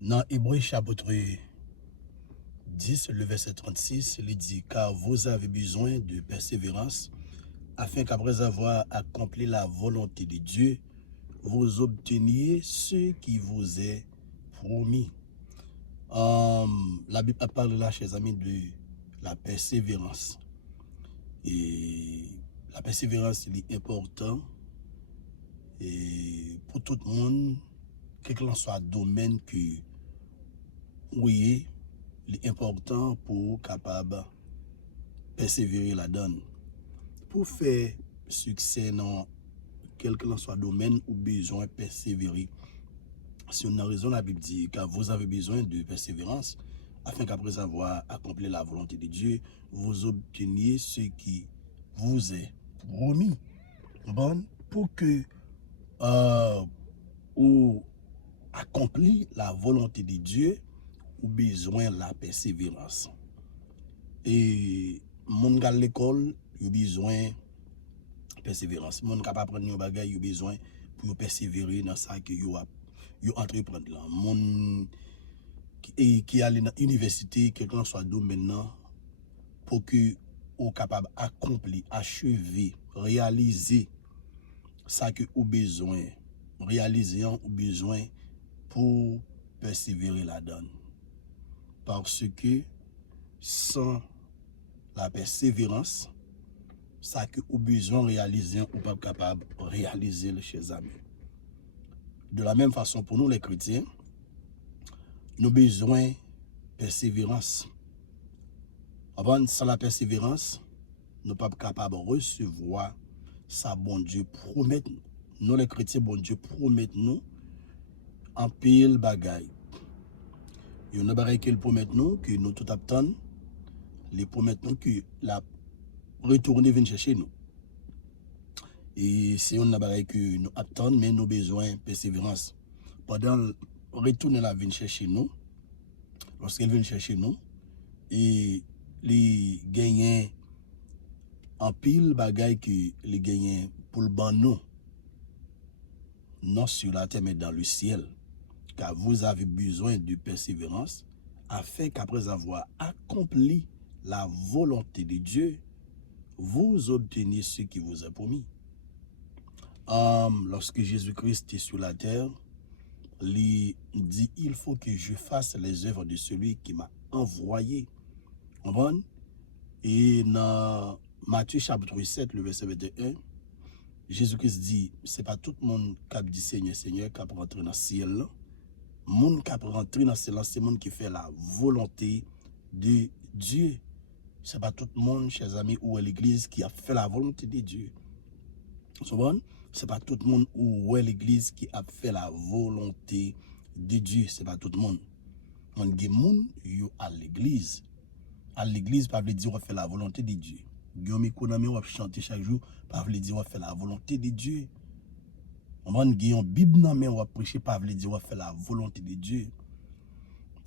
Dans Hébreu chapitre 10, le verset 36, il dit « Car vous avez besoin de persévérance, afin qu'après avoir accompli la volonté de Dieu, vous obteniez ce qui vous est promis. » La Bible parle là, chers amis, de la persévérance. Et la persévérance, est important et pour tout le monde, quel que soit le domaine que oui, il est important pour capable persévérer la donne. Pour faire succès dans quel que soit le domaine ou besoin de persévérer. Si on a raison, la Bible dit que vous avez besoin de persévérance afin qu'après avoir accompli la volonté de Dieu, vous obteniez ce qui vous est promis. Bon, pour que ou accomplir la volonté de Dieu, ou besoin de la persévérance. Et mon gars l'école, il besoin de persévérance. Mon capable prendre un bagage, il besoin pour persévérer dans ça que yo entreprendre là. Mon qui aller dans l'université, quelqu'un soit domaine maintenant, pour que ou capable accomplir, achever, réaliser ça que ou besoin, réaliser ou besoin pour persévérer la donne. Parce que sans la persévérance, ça que ou besoin réaliser ou pas capable de réaliser, les chers amis. De la même façon, pour nous les chrétiens, nous besoin de persévérance. Avant, sans la persévérance, nous ne sommes pas capables de recevoir ça, bon Dieu promet nous. Nous les chrétiens, bon Dieu promet nous en pile bagaille. Il y a une bagaille qu'il promet nous, que nous tout attendons, les promet nous que la retourner venir chercher nous. Et c'est une bagaille que nous attendons, mais nous avons besoin de persévérance. Pendant retourner la venir chercher nous, lorsqu'elle vient chercher nous, et les gagnants en pile bagaille que les gagnants pour le ban nous, non sur la terre mais dans le ciel, car vous avez besoin de persévérance afin qu'après avoir accompli la volonté de Dieu, vous obteniez ce qui vous est promis. Lorsque Jésus-Christ est sur la terre, il dit il faut que je fasse les œuvres de celui qui m'a envoyé. Et dans Matthieu chapitre 7, le verset 21, Jésus-Christ dit, c'est pas tout le monde qui dit Seigneur, Seigneur, qui rentrer dans le ciel. Le monde qui rentrer dans le ciel, c'est le monde qui fait la volonté de Dieu. C'est pas tout le monde, chers amis, ou à l'église qui a fait la volonté de Dieu. C'est pas tout le monde ou à l'église qui a fait la volonté de Dieu. C'est pas tout le monde. On a des gens à l'église. À l'église, pas veut dire on fait la volonté de Dieu. Guillaume Économie, on chanter chaque jour, pas veut dire on fait la volonté de Dieu. On a une Bible, mais on va prêcher, pas veut dire on fait la volonté de Dieu.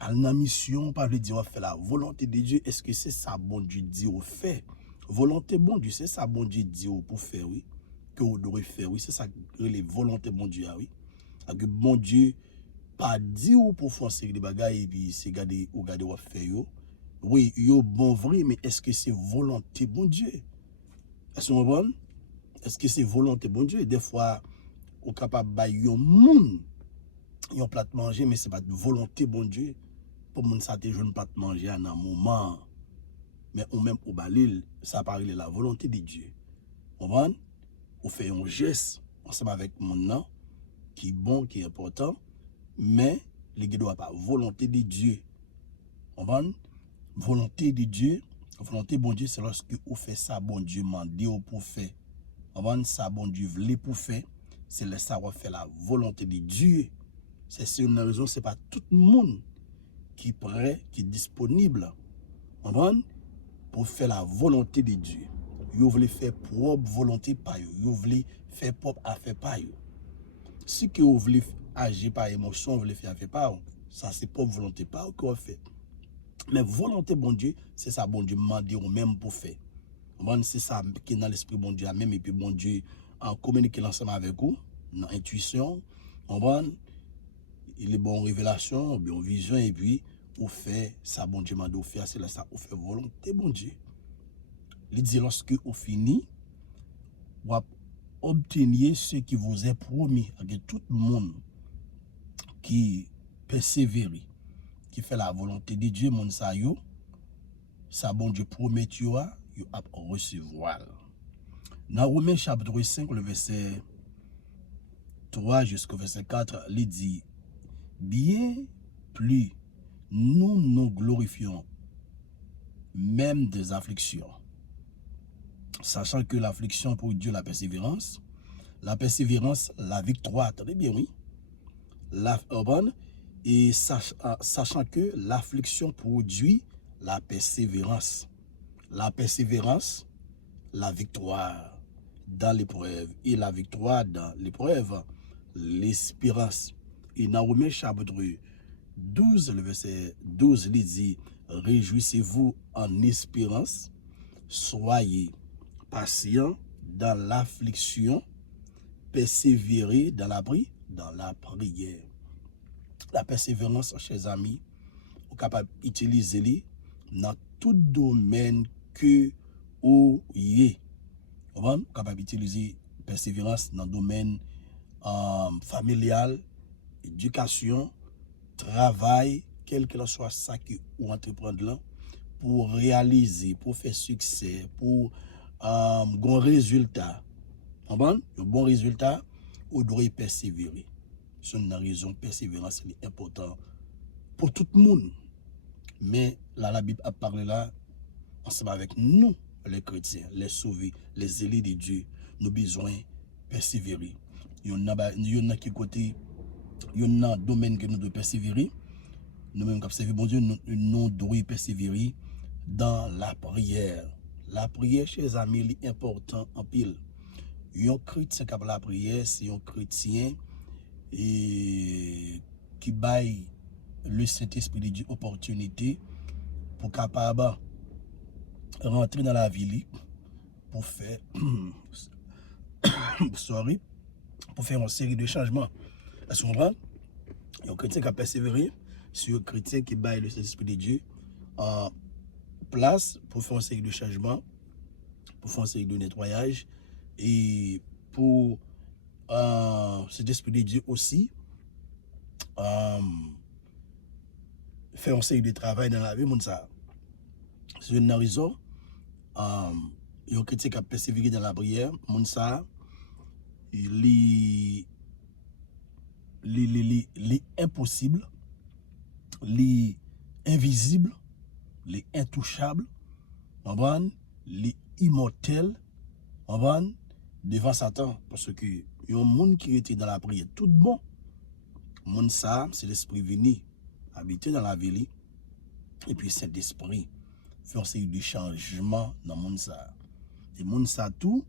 À la mission, pas veut dire on fait la volonté de Dieu. Est-ce que c'est ça bon Dieu dit au fait? Volonté bon Dieu, c'est ça bon Dieu dit pour faire, oui. Que vous devez faire, oui. C'est ça que les volontés bon Dieu, oui. Que bon Dieu pas dit ou pour faire des bagages et puis c'est garder ou faire yo. Oui, yo bon vrai, mais est-ce que c'est volonté bon Dieu? Est-ce que vous comprenez? Est-ce que c'est volonté bon Dieu? Des fois, on est capable de bailler yon moun, yon plat manger, mais c'est pas de volonté bon Dieu. Pour moun ça te jeune plat manger à un moment. Mais ou même au balil, ça parle de la volonté de Dieu. Vous comprenez? On fait un geste ensemble avec mon nom, qui est bon, qui est important, mais les ne doit pas volonté de Dieu. Vous comprenez? Volonté de Dieu, volonté bon Dieu, c'est lorsque vous faites ça, bon Dieu mande pour faire. Avant ça, bon Dieu voulait pour faire, c'est là ça va faire la volonté de Dieu. C'est une raison, c'est pas tout le monde qui est prêt, qui est disponible, pour faire la volonté de Dieu. Vous voulez faire propre volonté par eux, vous voulez faire propre affaire par eux. Si que vous voulez agir par émotion, vous voulez faire affaire par eux, ça c'est propre volonté par eux que vous faites. Mais volonté bon Dieu, c'est ça bon Dieu m'a dit ou même pour faire. C'est ça qui est dans l'esprit bon Dieu même et puis bon Dieu en communiquer ensemble avec vous, dans l'intuition, il est bon révélation, bien vision, et puis, ou fait ça, bon Dieu m'a dit, ou fait c'est là ça, ou fait volonté, bon Dieu. Il dit, lorsque vous finissez, vous obtenez ce qui vous est promis, avec tout le monde qui persévère, qui fait la volonté de Dieu, mon sa yo, ça bon Dieu promet tu as, you a recevoir. Dans Romains chapitre 5, le verset 3 jusqu'au verset 4, il dit, bien plus nous nous glorifions même des afflictions, sachant que l'affliction pour Dieu la persévérance, la victoire, attendez bien oui, et sachant que l'affliction produit la persévérance, la victoire dans l'épreuve, et la victoire dans l'épreuve, l'espérance. Et dans Romains chapitre 12, le verset 12, il dit, réjouissez-vous en espérance, soyez patients dans l'affliction, persévérez dans la prière. La persévérance, chers amis, vous êtes capable d'utiliser dans tout domaine que vous êtes. Vous êtes capable d'utiliser persévérance dans le domaine familial, éducation, travail, quel que soit ça que vous entreprendre là, pour réaliser, pour faire succès, pour un résultat. Un bon résultat, vous devez persévérer. C'est une raison, persévérance est important pour tout le monde. Mais là, la Bible a parlé là, ensemble avec nous, les chrétiens, les sauvés, les élus de Dieu, nous avons besoin de persévérer. Il y en a qui côté, il y en a un domaine que nous devons persévérer. Nous-mêmes, comme servir bon Dieu, nous devons persévérer dans la prière. La prière, chers amis, est important en pile. Un chrétien qui a la prière, c'est un chrétien qui baille le Saint-Esprit de Dieu opportunité pour capable rentrer dans la vie pour faire pour faire une série de changements. Est-ce que vous comprenez? Il y a un chrétien qui a persévéré, c'est un chrétien qui baille le Saint-Esprit de Dieu en place pour faire une série de changements, pour faire une série de nettoyage et pour cet esprit de Dieu aussi faire une série de travail dans la vie. C'est une raison. Il y a un chrétien qui a persévéré dans la prière. Il est impossible, l'invisible, l'intouchable, l'immortel, devant Satan. Parce que il y a un monde qui était dans la prière tout bon. Monde ça, c'est l'esprit venu habiter dans la ville. Et puis Saint-Esprit fait une série de changements dans le monde ça. Et le monde ça tout,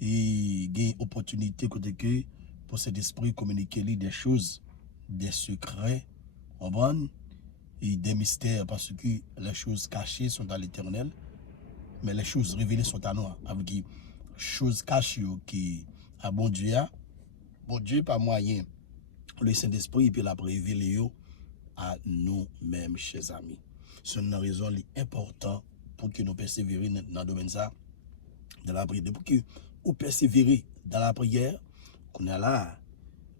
et il y a une opportunité que pour cet esprit communiquer des choses, des secrets, et des mystères, parce que les choses cachées sont à l'éternel, mais les choses révélées sont à nous. Avec les choses cachées qui à bon Dieu pas moyen, le Saint-Esprit il peut la révéler à nous-mêmes, chers amis. C'est une raison importante pour que nous persévérer dans le domaine ça, dans la prière. Pour que nous persévérer dans la prière, qu'on a là,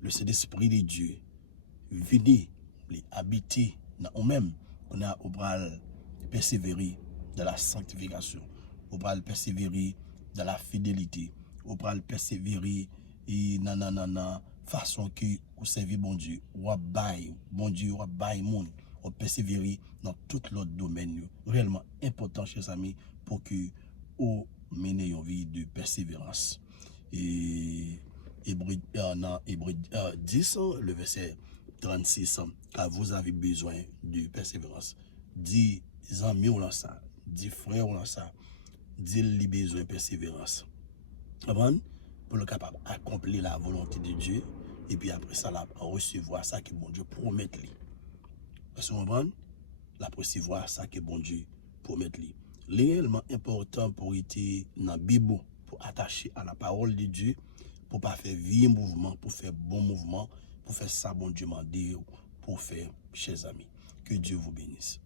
le Saint-Esprit de Dieu, venir habiter dans nous-mêmes, qu'on a au persévérer dans la sanctification, au persévérer dans la fidélité, au persévérer et dans façon que vous servez bon Dieu, ou bail bon Dieu, ou bail monde, ou persévérer dans tout l'autre domaine réellement important, chers amis, pour que vous menez une vie de persévérance. Et dans Hébreux 10, le verset 36, car vous avez besoin de persévérance. 10 amis ont ça, 10 frères ont ça, 10 besoin de persévérance. Pour le capable d'accomplir la volonté de Dieu, et puis après ça, la recevoir ça que bon Dieu promet lui. Parce que vous comprenez? La recevoir ça que bon Dieu promet lui. Réellement important pour être dans la Bible, pour attacher à la parole de Dieu, pour pas faire vieux mouvement, pour faire bon mouvement, pour faire ça, bon Dieu m'a dit, pour faire, chers amis. Que Dieu vous bénisse.